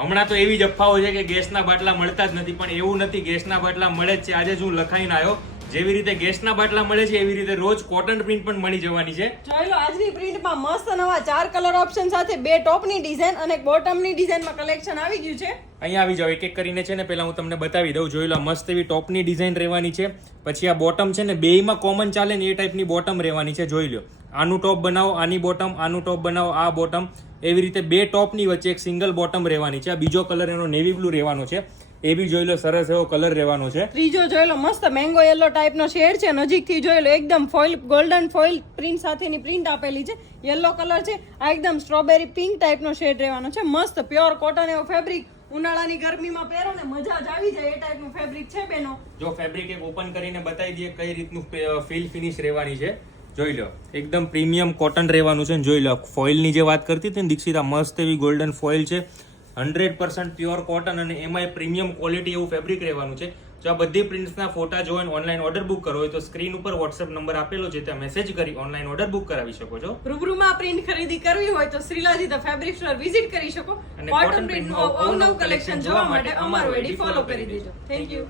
હમણાં તો એવી જ અફવાઓ છે કે ગેસના બાટલા મળતા જ નથી, પણ એવું નથી, ગેસના બાટલા મળે જ છે. આજે જ હું લખાઈને આવ્યો, જેવી રીતે ગેસના બાટલા મળે છે એવી રીતે રોજ કોટન પ્રિન્ટ પણ મળી જવાની છે. જોઈ લો આજની પ્રિન્ટમાં મસ્ત નવા 4 કલર ઓપ્શન સાથે 2 ટોપની ડિઝાઇન અને એક બોટમની ડિઝાઇનમાં કલેક્શન આવી ગયું છે. અહીંયા આવી જાવ, એક એક કરીને છે ને પહેલા હું તમને બતાવી દઉં. જોઈ લો મસ્ત એવી ટોપની ડિઝાઇન રહેવાની છે. પછી આ બોટમ છે ને બેયમાં કોમન ચાલે ને એ ટાઈપની બોટમ રહેવાની છે. જોઈ લો, આનું ટોપ બનાવો, આની બોટમ, આનું ટોપ બનાવો, આ બોટમ, એવી રીતે 2 ટોપની વચ્ચે એક સિંગલ બોટમ રહેવાની છે. આ બીજો કલર એનો નેવી બ્લુ રહેવાનો છે, એ બી જોઈ લો સરસ એવો કલર રહેવાનો છે. ત્રીજો જોઈ લો મસ્ત મેંગો યેલો ટાઈપનો શેડ છે, નજીકથી જોઈ લો એકદમ ફોઇલ ગોલ્ડન ફોઇલ પ્રિન્ટ સાથેની પ્રિન્ટ આપેલી છે. યેલો કલર છે, આ એકદમ સ્ટ્રોબેરી પિંક ટાઈપનો શેડ રહેવાનો છે. મસ્ત પ્યોર કોટન એવો ફેબ્રિક, ઉનાળાની ગરમીમાં પહેરો ને મજા જ આવી જાય એ ટાઈપનું ફેબ્રિક છે બેનો. જો ફેબ્રિક એક ઓપન કરીને બતાવી દઈએ કઈ રીતનું ફીલ ફિનિશ રહેવાની છે. જોઈ લો એકદમ પ્રીમિયમ કોટન રહેવાનું છે. જોઈ લો ફોઇલની જે વાત કરતી હતી ને દીક્ષિતા, મસ્ત એવી ગોલ્ડન ફોઇલ છે, 100% પ્યોર કોટન અને એમાં પ્રીમિયમ ક્વોલિટી એવું ફેબ્રિક રહેવાનું છે. જો આ બધી પ્રિન્ટ્સના ફોટા જોઈને ઓનલાઈન ઓર્ડર બુક કરવો હોય તો સ્ક્રીન ઉપર વોટ્સએપ નંબર આપેલો છે, ત્યાં મેસેજ કરી ઓનલાઈન ઓર્ડર બુક કરાવી શકો છો. રૂબરૂમાં પ્રિન્ટ ખરીદી કરવી હોય તો શ્રીલાજી ધ ફેબ્રિક સ્ટોર વિઝિટ કરી શકો. અને કોટન પ્રિન્ટનું અવનવું કલેક્શન જોવા માટે અમારું આઈડી ફોલો કરી દેજો. Thank you.